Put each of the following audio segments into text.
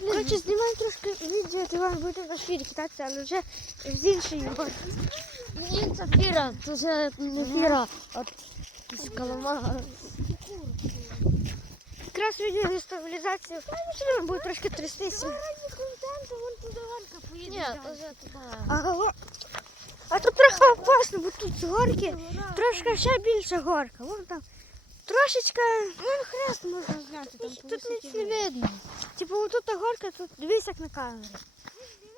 Коротше, знімаємо трошки відео, ти вам буде на швірі кататися, але вже з іншої горки. Ні, це фіра, це вже не фіра, а каламар. Якраз відео стабілізацію. Що буде трошки трястися. контенту, вон туди горка поїде. Ні, вже туди. А, а тут трохи опасно, бо тут з горки трошки ще більша горка. Вон там трошечка. Вон хрест можна зняти там Тут висоті. ніч не видно. Типу, отут горка, тут дивись як на камері.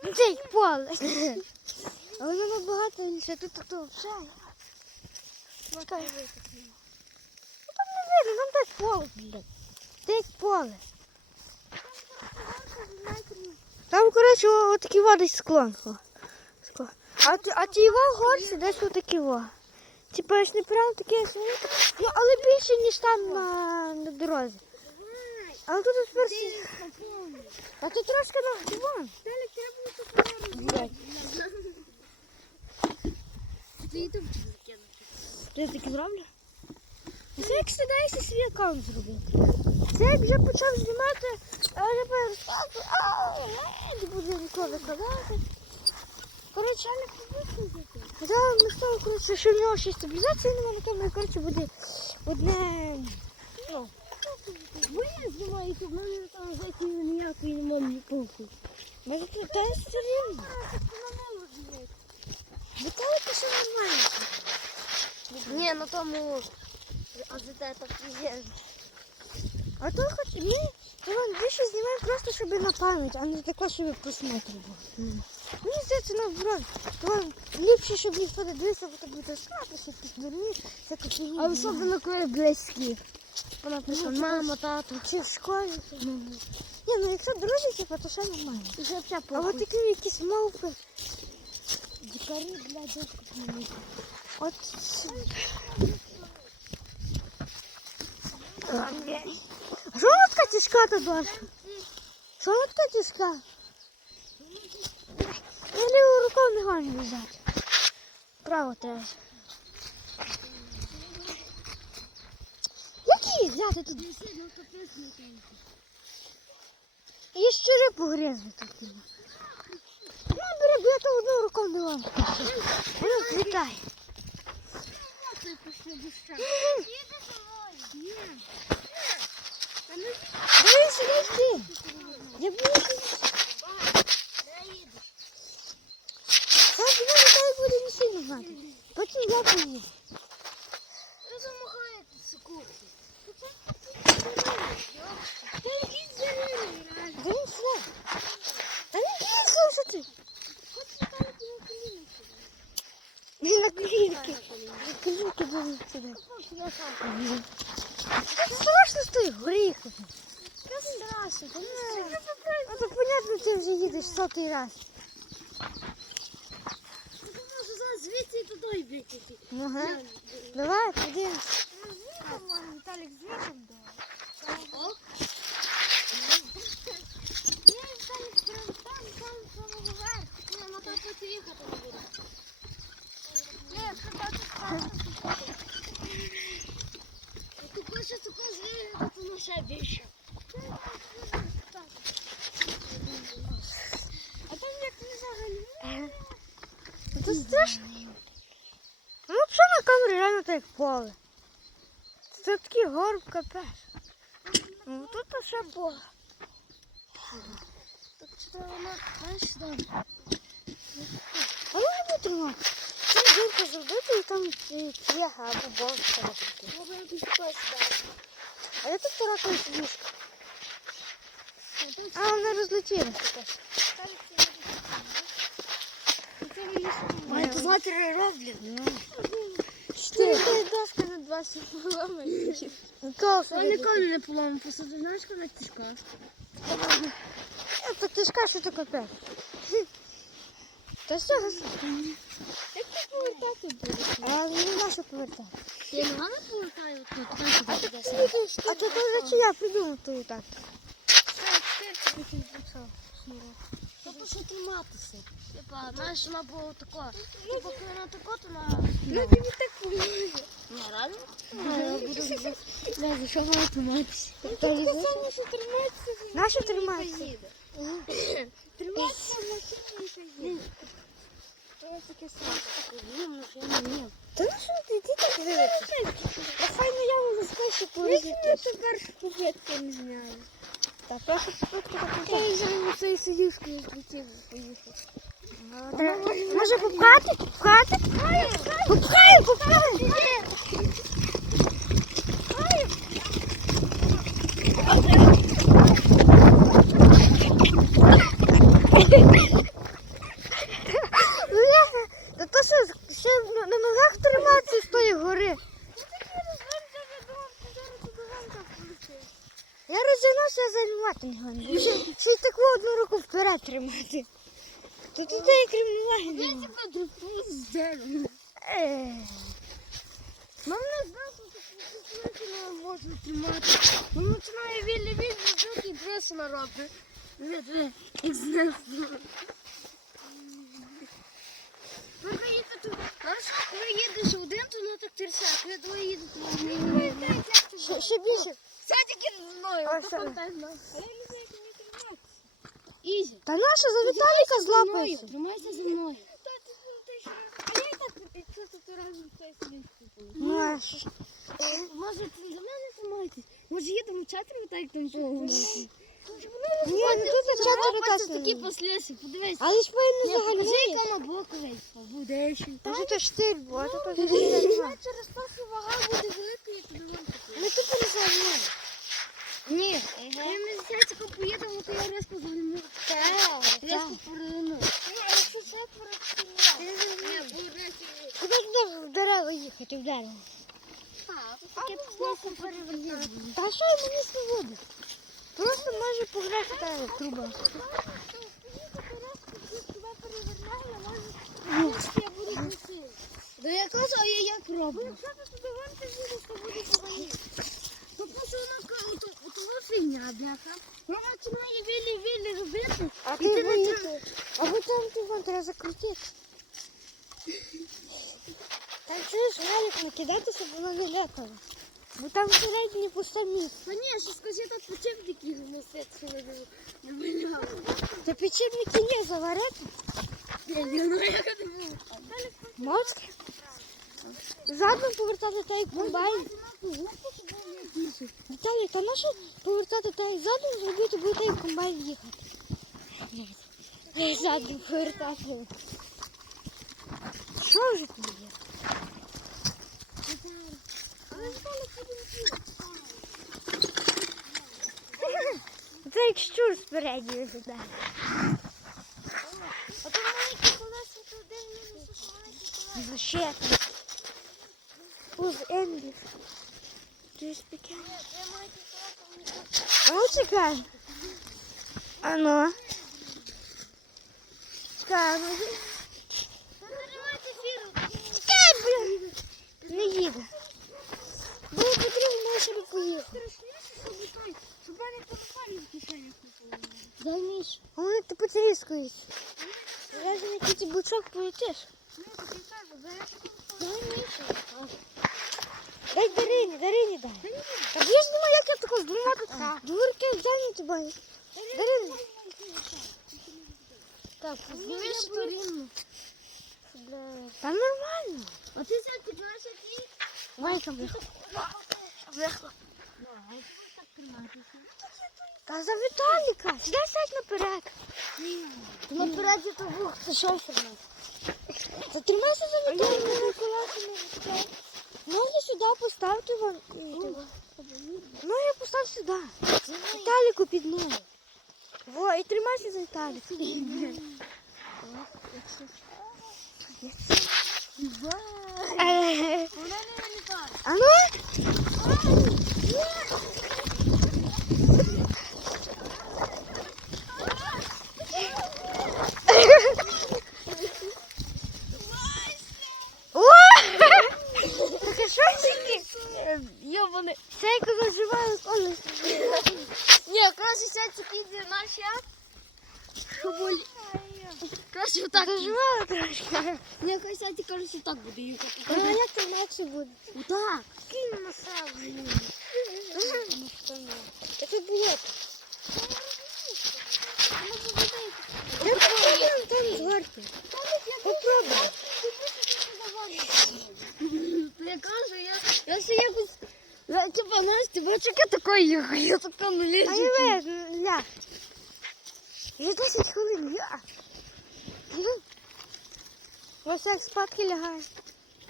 Ну, Це як поле. А воно набагато інше, тут то. Чекай. Ну, Там не видно, там так поле, блядь. Як поле. Там, коротше, о- отакий во склон. А, ті- а ті во горці десь отакі во. Типа, ось не прям таке, таке, ну, але більше, ніж там на, на дорозі. Але тут тепер... А тут трошки на диван. Ти закинути. Я таки зроблю. Це як сідаєшся свій аккаунт зробити. Це як вже почав знімати, а тепер розказую, а не буде ніколи викладати. Коротше, я ми стало, коротше, що в нього ще стабілізації немає на камері, коротше, буде одне, ну, Бо я знімаю ютуб, мене там зайти ніякої немає може це те все рівно. Віталика ще нормально. Ні, на тому АЗТ так є. А то хоч ні, то він більше знімає просто, щоб на пам'ять, а не таке, щоб просмотр був. Мені здається, наоборот, то він ліпше, щоб ніхто не дивився, бо то буде сказати, що якісь дурні, це кофеїн. А особливо коли близькі. Вона прийшла, Ну, мама, тато. Чи в школі. то- Ні, ну якщо друзі, типу, то ще нормально. І ще взагалі А от такі якісь мавпи, Дикарі, блядь, дядько помогли. от... А що вона така тяжка та дошка? Що вона така Я рукою не гоню взяти. Право треба. Як її взяти тут? І щури погрізли такі. Ну, бери, я то одну рукою не гоню. Воно злітає. Дивись, йди. Я буду. Так, ну, так буде не знати. Потім я поїду. Ви замахаєте секунду. Да він все. Та він їхав, що ти? Він на колінки. На колінки дуже сюди. Це страшно з тою горіхом. Страшно, та не Ну, понятно, ти вже їдеш сотий раз. звідси і туди, блядь, іти. Ну, га. Давай, подивимось. Віталік з віком давай. О. Ні, Віталік прям там, там, самого верху. Ні, на тато ти їхати не буде. Ні, якщо тато спати, Ти хочеш таку звірити, то на ще більше. А там як не взагалі. Це страшно. Ну, взагалі на камері реально так як поле. Це такий горб капець. Ну, тут то ще поле. Так що вона, знаєш, там. А ну не буду тримати. Там дірку зробити і там е, цвяга або бомбка. Може, якийсь хтось дає. А я тут таракаю сидішка. А вона розлетілася. Має то завтра роблять. Ну. Чотири доски на 20 кілометрів. То ніколи не поламані, просто ти знаєш, коли тяжка. Це тяжка, що ти капець. Та все, Як ти повертати будеш? а не нащо повертати. Я не рано повертаю тут, знаєш, ти А то вже чи я придумав твою так. Що триматися. Типа, знаєш, вона була тако. Типа, коли вона тако, то на... Ну тобі так поможе. Ну, реально? Не, за що вона триматися? Нащо триматися? Нащо триматися? Триматися в машині їде. Та ну що ти, ти так дивишся? А файно я вам розкажу порозити. Ми тепер шпугетки не зняли. Та прошу Я вже на своїй сидівської злетів поїхав. Може попхати? Попхати? Попхаємо, попхаємо. Бляха, та то що, ще на, на ногах триматися з тої гори. Я займати не. Ще, й таку одну руку вперед тримати. То тут і кримінування немає. Е. Мама не знала, що такі не можна тримати. Вона починає вільно вільно жити і дреси наробить. Як. Ви тут. Хорошо, коли їдеш один, то воно так терся. Коли двоє їдете, то не Ще, ще більше. Сядь знаю. А то що? Ізі. Та наша за Віталіка злапає. злапається. Тримайся зі мною. Може, ти за мене тримайтесь? Може, їдемо чатером, так як там? Ні, ну тут чотири такі такі. послідси, подивись. Але ж повинно Ні, покажи, яка на боку вийшла. Буде ще. Та то штиль, бо а тут вже немає. Через то, вага буде велика, як подивимося. Ми тут не загальмує. Ні, ми з Яциком поїдемо, то я резко загальмую. Резко переверну. Ну, якщо це переверну? Куди туди в дерева їхати, в дерево? Таке плохо переверну. Та що йому не свободи? Просто може пограти та труба. Да я кажу, а я як роблю? Тому що вона каже, того фігня, бляха. Вона починає вілі-вілі робити. А ти ти. А ви там телефон треба закрутити. Там чуєш, галік не кидати, щоб воно не летало. Бо там всередині пусте місце. Та ні, що скажи, тут почепники носять, що не не виляли. Та печерники не заварити. Я не знаю, як це було. Можете? Задом повертати та як комбайн. Віталій, та на що повертати та як задом зробити, буде та як комбайн їхати. Блядь. Задом повертати. Що ж тут Це як щур спереді виглядає. А то маленькі колеса, то мінус, маленькі колеса. Защета. Уз Енгліс. Do you speak English? Я маленькі колеса, А ну чекай. А ну. Чекай, ну. Чекай, блін. Не їде. Було потрібно, щоб поїхати. Страшніше, щоб той, щоб мене телефон в кишенях не було. Дальніше. Вони ти потріскують. Я ж на ті бучок полетиш. Ну, так і кажу, береш Дальніше. Дай Дарині, Дарині дай. Та я ж думаю, як я тако здумати. Дурки взяли тебе. Дарині. Так, знімеш сторінну. Та нормально. А ти сядь, піднімайся твій. Майка вихла. Та за Віталіка. Сідай сядь наперед. Наперед я того. Це що сьогодні? Затримайся за Віталіка. Ноги сюди поставте вон. Ноги постав сюди. Віталіку під ноги. Во, і тримайся за Віталіка. Е, Вона не вилітає. А ну? О! Таке що таке? Йобаний. Це як заживаю колесо. Ні, краще сядь піде наші Що болі? Краще отак. Заживала трошки. Ні, хай сяді, каже, що так буде їхати. Ну, а як це інакше буде? Так. Кинь на сало. Та тут є. Я попробую там згорти. Попробуй. Я кажу, я, я ще якось... Я, типа, знаєш, тебе чекай такої їхаю, я така ну А лежу. не видно, ля. Вже 10 хвилин, я. Ось як спадки лягає.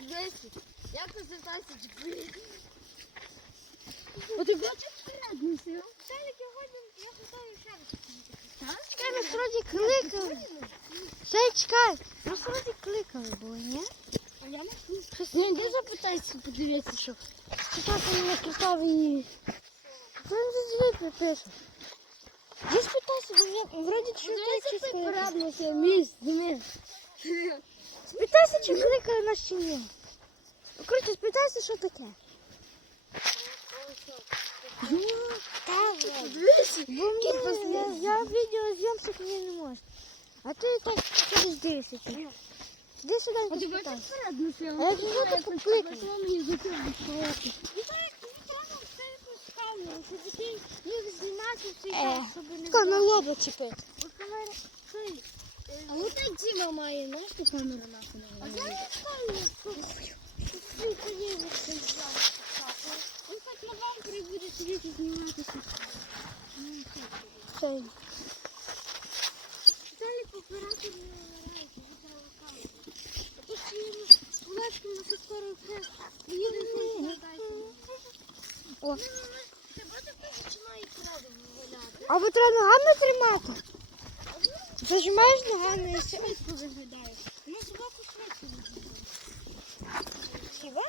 Десять. Як це десять? О, ти бачиш передницю? я готую ще раз. Чекай, ми вроді кликали. Ще чекай. Ми вроді кликали були, ні? А я не Щось не йди запитайся, подивитися, що. Чекай, ти не кричав і... Ти не звідти пише. Десь питайся, вроді чи ти кликали. передниця, міст, дивись. Спитайся, чи кликали нас чи ні. Ну, Коротше, спитайся, що таке. Та. Бо мені, я, я відеозйомців мені не можу. А ти так через дивишся. Іди сюди А і ти спитай. бачиш передницю? А як же ти покликав? Що це відкривати? Е, Така на лоба чіпити. А от так Діма має, знаєш, ту камеру нахуй. А я не Він так на бампері буде сидіти зніматися. Цей. Далі оператор не вмирається, буде камеру. А то що йому з кулачком на скоро все поїде, О. Тебе так валяти. Або треба ногами тримати. Зажимаєш ногами і все. Швидко виглядає. Ну, собаку швидко виглядає. Хіба?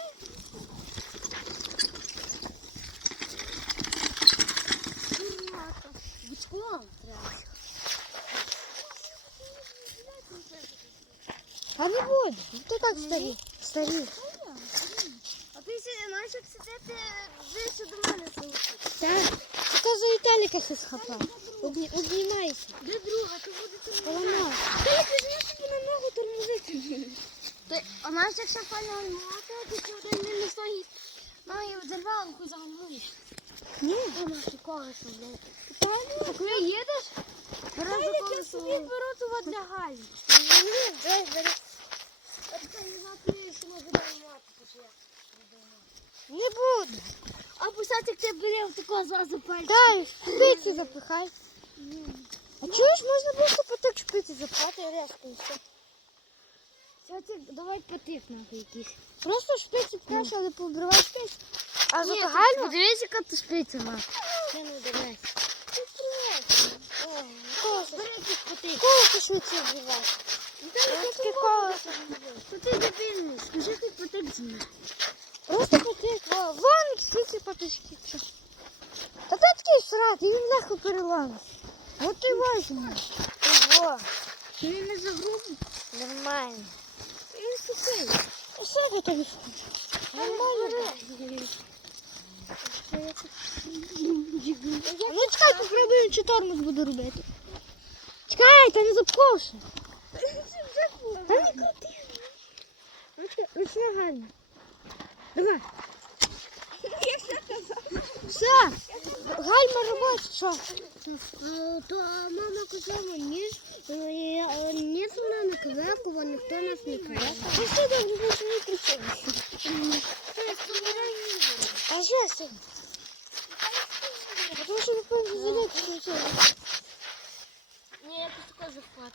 Бучком треба. А не буде. Ти так старі. Старі. А ти як сидіти мене слухати. Так. Це за Віталіка щось хапав. Обні- Обнімайся. Де друга, то буде. Поламав. Та візьми собі на ногу тормозити. Ти, а знаєш, якщо пані Альмата, ти сьогодні не стоїть. Має взорвала, хуй загнуєш. Ні. Ти наші колесо, блядь. Та А коли їдеш, береш за Віталік, я беру того для Галі. Ні, дай, бери. Не буду. А писати, як ти береш такого зразу пальцем. Дай, шпиці запихай. А чуєш, можна просто потик шпиці запхати резко і все. Сьогодні давай потик нахуй якийсь. Просто шпиці пхаєш, але пообривай шпиці. А ти Гальма... Подивись, яка ти шпиця. Я не. Колесо. Бери якийсь потик. Колесо швидше колесо. Ну ти дебільний, скажи ти потик зі мною. Просто потик. Во, Швидше потички. Та ти такий срат, і він легко переламиться. От ти возьми. Ого. Ти не загрузив? Нормально. Він сухий. І що ти тобі Нормально. Ну чекай, попробуємо, чи тормоз буде робити. Чекай, та не запховши. Та не крути. Ну гарно. Давай. Все. Гальма що? То мама казала, ніж, ніж вона не квекова, ніхто нас не квекав. Все добре, більше не кричи. А що це? Тому що напевно залог включили. Ні, я просто захват.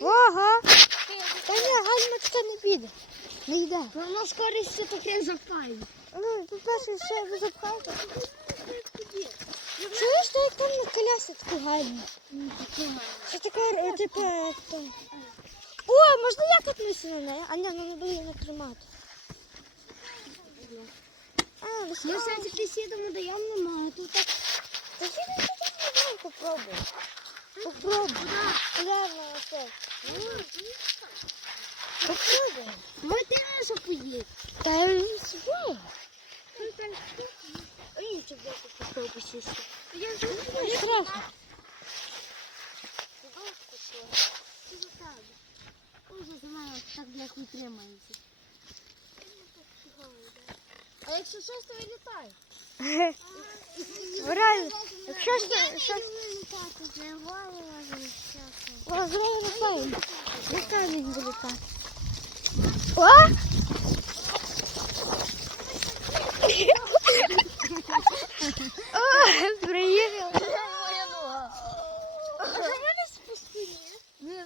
Ого. Та ні, гальмочка не піде. Не йде. Воно скорість все таке запає. Ну, по-перше, все ви запхайте. Чуєш, то як там на колясі таку гальму? Це така, е, типу, то. О, можна я катнуся на неї? А ні, ну не буде не тримати. А, Ми все таки сідемо даємо немає. Тут так Та сідай туди, давай попробуй. Попробуй. Куда на це? Попробуй. Ми що поїдь. Та. Ой, тебе попробуй сісти. Не страшно. Це за тебе. Ужас, за мене так бляху тримається. А якщо щось, то вилітай. Реально, якщо ж ти- що- вилітати, з голови важливо. Лазрей літає. Яка він вилітати? О! О, приїхав. Моя нога.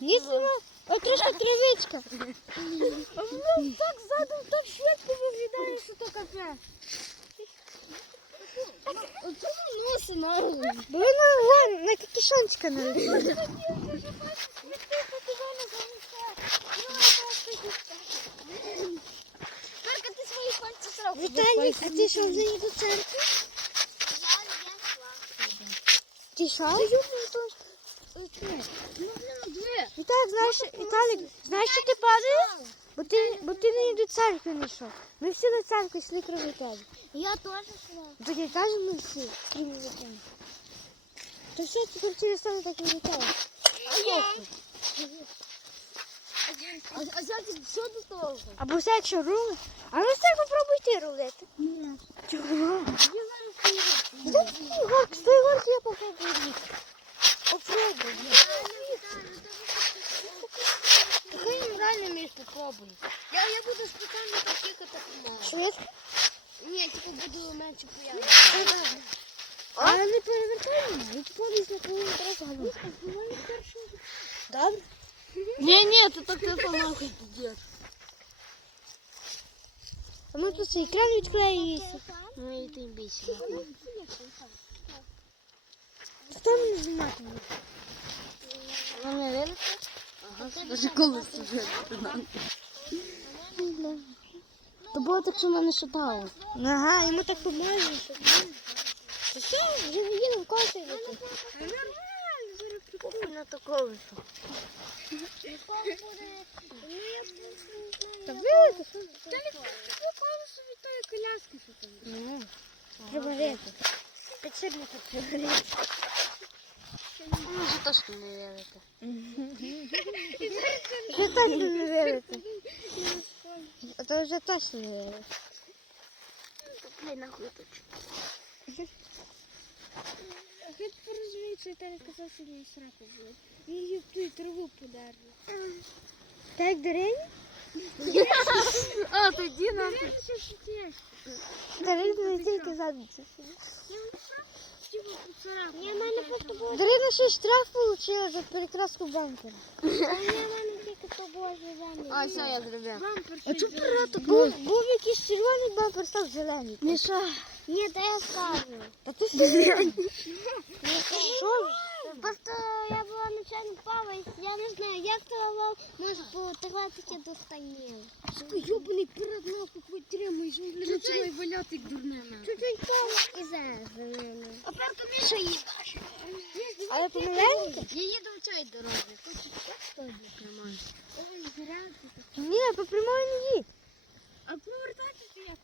Ні, синок, о, трошки тривичка. А воно так задом, так швидко виглядає, що то кафе. Оце носи на Бо воно вон, на кишончика навіть. Только ти свої пальці сразу. Віталій, а ти що, вже не до церкви? Ти що? Віталік, знаєш, Віталік, знаєш, що ти падаєш? Бо ти, бо ти не до церкви не йшов. Ми всі до церкви йшли, крім тебе. Я теж шла. Так я кажу, ми всі, крім тебе. То все, тепер через тебе так не літає. А, а зараз що до того? Або все, що рули. А ну все, попробуй ти рулити. Ні. Чого? Я зараз поїду. Дай мені горк, стой горк, я попробую їхати. Попробуй. Хай їм реально між попробуй. Я, я буду спеціально так їхати помалу. Швидко? Ні, типу буду менше появитися. А не перевертаємо, від повість на половину голову. Добре? Ні, ні, ти так не помахай підеш. А ми тут цей кран відклеюється. Ну і тим більше. Хто мене знімати буде? Ну не? Ага, скажи колись вже. То було так, що мене шатало. Ага, йому так поможе. Що, вже не їдемо колеса йдете. Нормально, зараз прикольно на такого. Та вилити? Та не колесо від тої коляски, що там. Ну, треба рити. Підшипники треба рити. Може точно не вірити. Вже точно не вилити. А то вже точно не вилити. Хай нахуй тут. Хоч порозуміється, та казав, що мені сраку було. Її в ту траву подарили. Так, Дарині? А, тоді нахуй. Дарина не тільки задниця. Ні, в мене просто було. Дарина ще й штраф отримала за перекраску бампера. А, все, я зробив. А чому пираток був, був якийсь червоний бампер, став зелений. Міша. Ні, та я скажу. Та ти серйозно? Що? Просто я була нечайно впала, я не знаю, як то вам може потратити до станів. Сука, йобаний пират нахуй хоч тримаєш, він блін починає валяти як дурне. Чуть-чуть впала і зараз за мене. А перка Міша їде. Але помиляєте? Я їду в цій дорозі. Хочеш так тобі? Нормально. Ні, по прямої не їдь. А повертатися як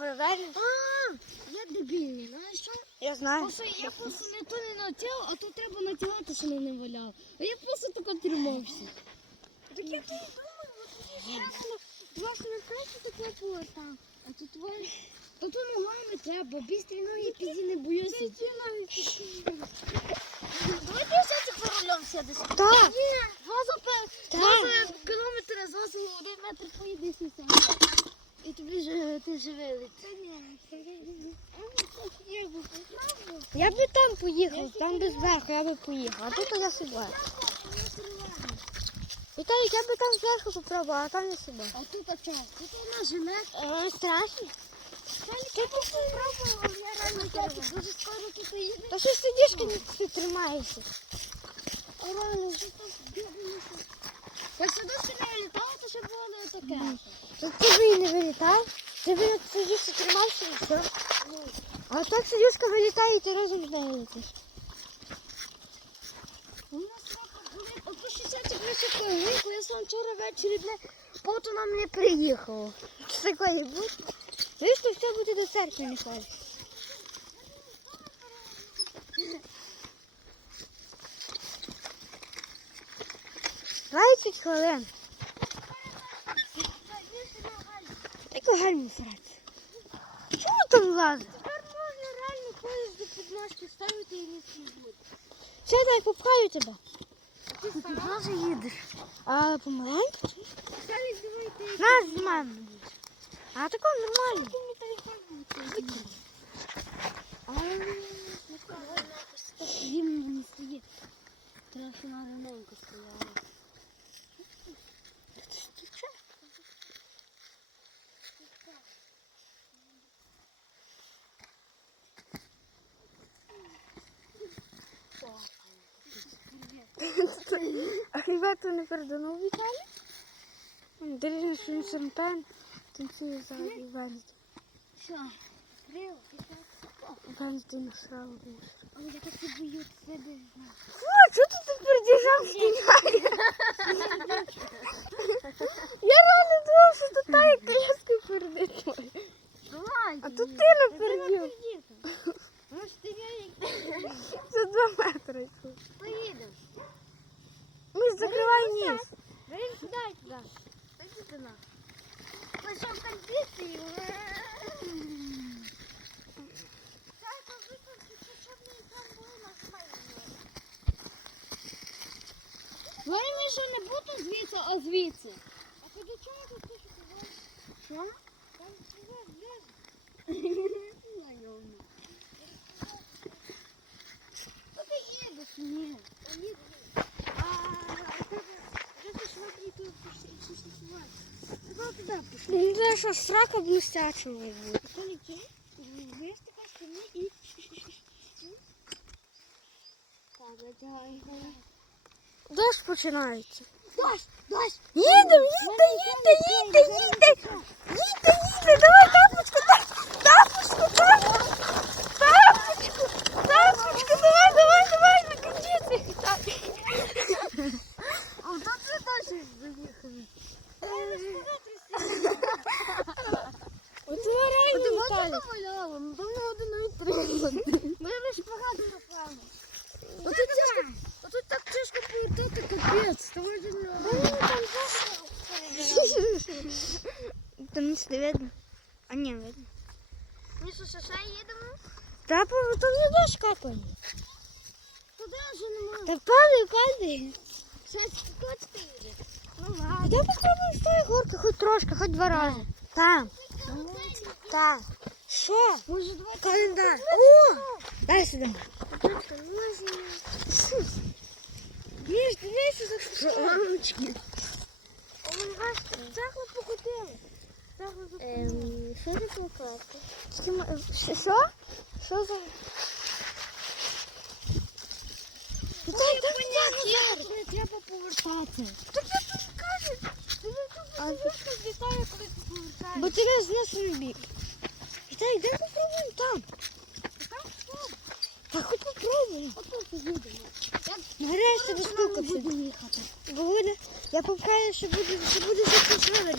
Правильно? А, я дебільний, знаєш що? Я знаю. Просто я просто не то не натягав, а то треба натягати, що не валяв. А я просто тако тримався. Так я то і думаю, два краще таке повертав. А тут твоє. А то ногами треба, бістрі ноги пізі не боюся. Давайте я все це за сядеш. Так, Ні, зразу пе- Так. зразу кілометри, зразу один метр поїдеш і все. І тобі ж ти ж вилить. Я би там поїхав, там без верху я би поїхав, а тут я собою. Віталік, я би там зверху попробував, а там не собою. А тут а чого? Тут нас жилет. Е, Страшно. Ти попробував, я реально. Дуже скоро тут їздить. Та що не ти тримаєшся? А реально, що тут бігає. Ось сюди ще не літало, то ще було не таке. Та ти би і не вилітай. Ти би на сидішки тримався і все. А так сидішка вилітає і разом з. У нас. Ото 60 грошей килимку, я сам вчора ввечері, бля, потім нам не приїхало. Що таке буде? Видиш, що все буде до церкви ходить. 20 хвилин. Яку гальму срати? Чому там лазить? Підножки ставити і не слізати. Все, дай попхаю тебе. Ти сама? теж їдеш. А помаленьку? Нас знімаємо. А тако нормально. Рівно не стоїть. Треба, що на стояла. А ти не переданув Віталій? Дивно, що він шампан танцює за Венді. Що? Крило? Венді насрала. Але я так і це де О, що ти тут передіжав знімає? Я реально думав, що тут та як коляска передить. А тут ти напердів. Ну ж ти як Це два метри. поїдеш. Міс, закривай ніс. Бери сідай туди. Іди туди. Пішов конфети. Вони що не буду звідси, а звідси. А ти до чого тут ти Що? Там Знайомо. Та ти їдеш? Ні. Та їду. А, де ти смотри, тут пішли Куда туди пішли? Ну, це що, срака блестяча може бути. Що не чи? Весь така спини що срака давай, давай. Дощ починається. Дощ, дощ! Їде, їде, їде, їде. Їде, їде, давай тапочку, тап- тапочку, тапочку. Тапочку, тапочку, давай, давай, давай, наконец А тут же дощ заїхали. Оце реально Ти Віталій. бачиш, валяла? Ну там не один навіть три. Ми лише багато напевно. Отут тяжко, отут так тяжко повертати, капець. Там вже не Там не видно. А ні, видно. Ми що, ще їдемо? Та не капає. Туди вже немає. Та падає, падає. Щось точка їде. Ну ладно. де з тої горки хоч трошки, хоч два рази. Там, там. Що? Може, давай Календар. О! Дай сюди. Між, дивися за. Ой, бачите, захлоп походили. Захлоп Ем, що ти покласти? Що? Що за... Дай, дай, Треба повертати. Так я тут кажу. А звідки злітає, коли ти повертаєш? Бо тебе знесли в бік. Віталій, дай попробуємо там. Та хоч попробуємо. Ото поїдемо. Нарешті достукався. Буду їхати. Буде. Я попкаю, що буде, що буде за пішовер.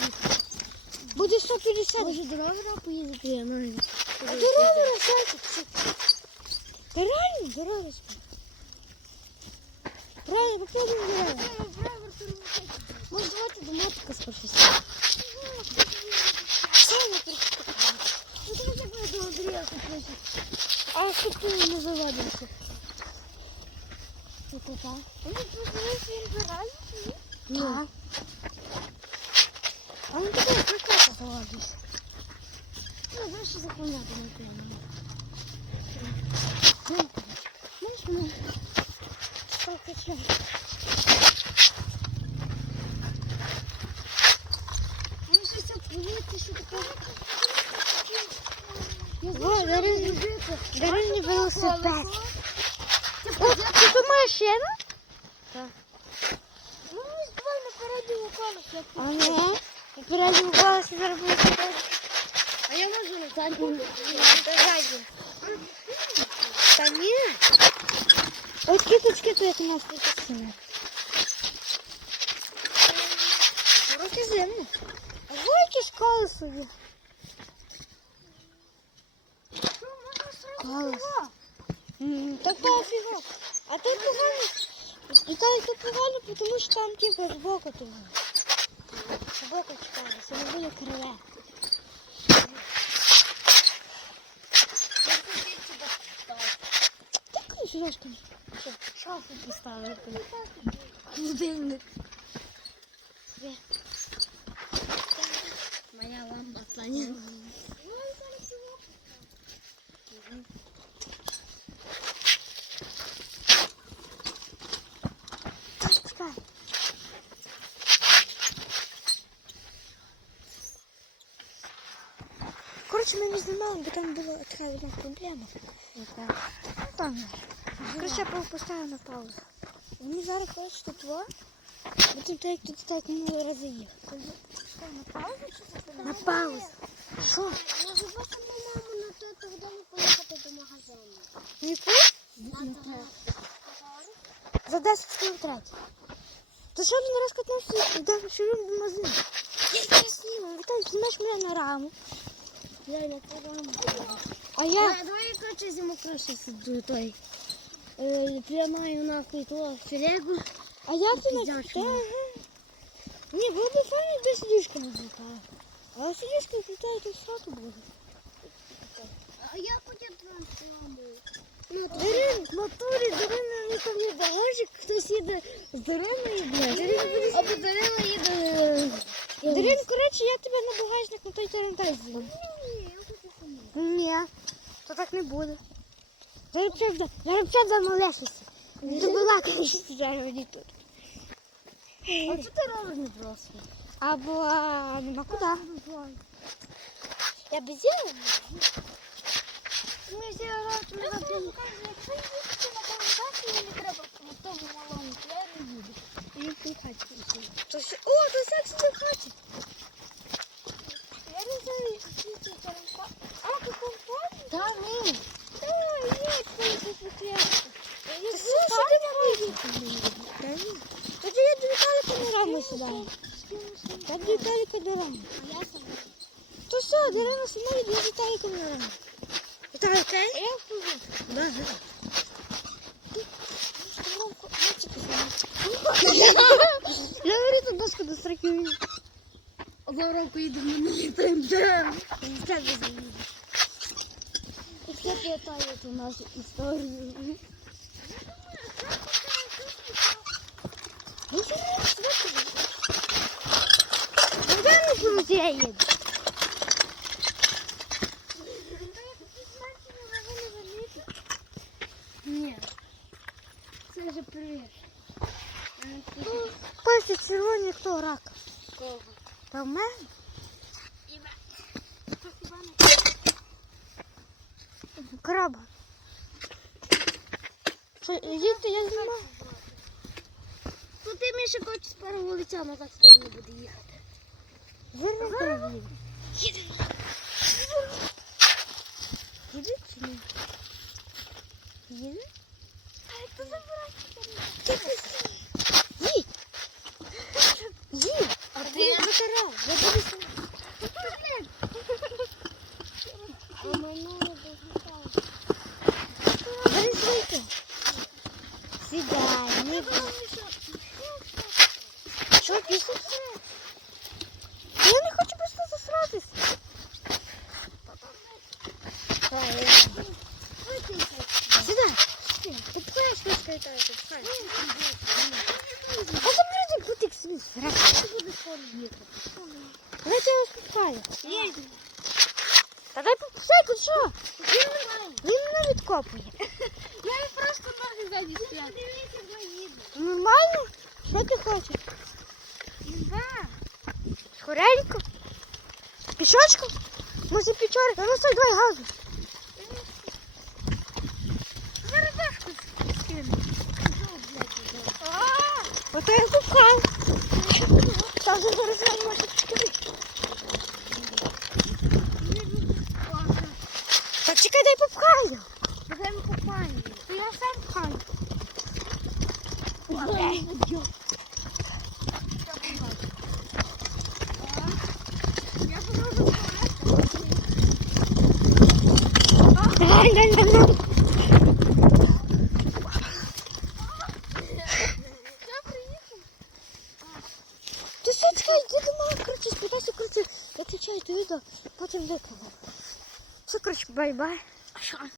Буде 150. Може, до ровера поїздити, я знаю. А до ровера сядь. Та реально, до ровера спи. Попробуємо до ровера. Може, давайте до мотика. Ну, ми до Андрія купити. А що ти не завадився? Це то так. Вони тут не збирають. Так. А ну тебе приката завадився. Ну, знаєш, що заповняти не треба. Знаєш, мене трохи ще. Мені щось відповідати, що таке. Я Во, знаю, що бери. треба робити. Дорожній велосипед. Це О, позяти. ти тут машина? Ну, ось давай на передньому колесі. як А ти ну, попередньо голоси зараз буде сидіти. А я можу на задньому. Та ззаді. Та ні. Ось кіточки тут у нас тут сіни. Трохи зимно. А ви якісь колесо є? Колесо. М, Так то офіга. А тут погано. Вітаю, тут погано, тому що там типу збоку того. Збоку чекали, це не буде криве. Так, ну, сюди ж там. Шафу поставити. Холодильник. Моя лампа. Чекай. Коротше, ми не знімали, бо там була така одна проблема. Яка? Там. Коротше, я поставив на паузу. Мені зараз во. Бо тут так, тут так минуло рази їх. На паузу чи На паузу. Що? Я забачила маму на то, то вдома поїхати до магазину. Яку? За 10 хвилин третє. То що він розкатнувся, йде в магазин? Я зараз зніму. Віталій, знімеш мене на раму. Я на програму. А я... Я давай я короче зиму краще сиджу той. Е, Прямаю нахуй то філегу. А не Піздячка. Ні, було б файно, де сидішка не злітає. А сидішка злітає, то срати буде. А я потім трансформую. Ну, Дарин, в натурі, Дарина, ну там є багажик, хтось їде з Дариною, блядь. Дарина буде... або Дарина їде. Дарин, коротше, я тебе на багажник на той тарантай злив. Ні, я хочу сама. Ні, то так не буде. Лишишся. Ти була колись зараз мені тут. А що ти робиш не просто? Або а, нема куди. Я без діла. Ми разом запили. Якщо їздити на контакті, мені треба в тому малому, я не. Я в тій хаті О, то секс сидить в хаті. Ти маєш? Тоді я до Віталіка сама. То все, Дарина сама я вхожу. Да, да. Тут доску до строків. За року їдемо на літаємо. З тебе заїду. І все пам'ятають у нас історію. Ну, що ти строків? Ну, де ми по музею їдемо? Ні. Це вже привіт. Пальці червоні, хто рак? Кого? Мене? Краба. Що, їдьте, я знімаю. Ну ти Міша хочеш з першого лиця на так сторону буде їхати. Хто їде? Їде чи ні? Їде? Їдь! Їдь! А Ти закарав, я буду сам. А минуло до Бери свійте. Сідай, не бо. Що, після? Я не хочу просто засратися. Сідай. Ти пхаєш мишка літає, ти пхаєш. А заберіть бутик собі срати. Ти будеш скоро їхати. Я тебе спускаю. Та дай попусай, тут що? Він мене відкопує. Я просто ноги ззаді стоять. Дивіться, ми їдемо. Нормально? Що ти хочеш? Скоренько? Пішочком? Може пічорик? Ну стой, давай газу. Зараз дашку скину. Ото я купкаю. Там же зараз я можу Та чекай, дай попхаю. Ми купаємо. Я сам пхаю. Дай, дай, дай, дай. Бай-бай. А що?